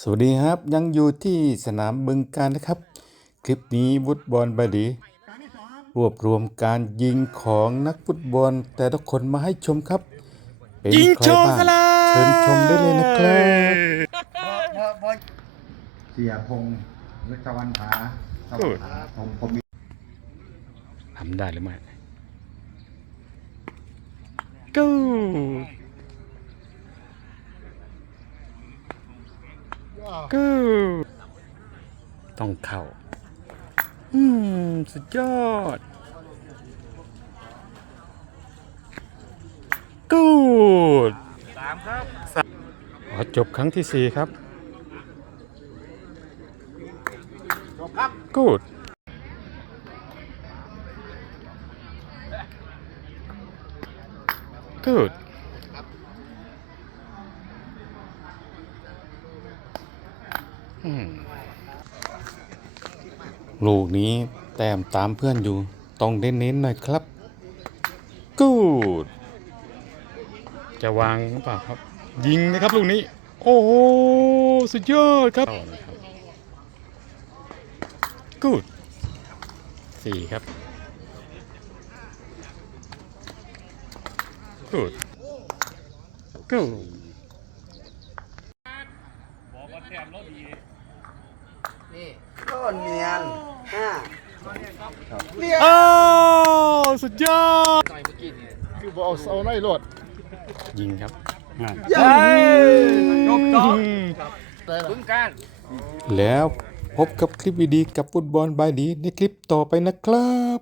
สวัสดีครับ ยังอยู่ที่สนามบึงการนะครับ คลิปนี้ฟุตบอลบาดี รวบรวมการยิงของนักฟุตบอล แต่ละคนมาให้ชมครับ เป็นยิงใครบ้างเชิญชมได้เลยนะครับเสียพงศ์วิศวรรณผาสวัสดิ์ผาผมผมทำได้หรือไม่กู กูต้องเข้า อืม สุดยอด กูดสามครับขอจบครั้งที่สี่ครับกูด Good. อื ลูกนี้แต้มตามเพื่อนอยู่ ต้องเน้นๆหน่อยครับ กูด จะวางหรือเปล่าครับ ยิงนะครับลูกนี้ โอ้โหสุดยอดครับกูดสี่ครับกูดกูดก็ เนียนห้าโอ้สุดยอดคือบอกเอาในรถยิงครับจบจบแล้วพบกับคลิปดีๆกับฟุตบอลบายดีในคลิปต่อไปนะครับ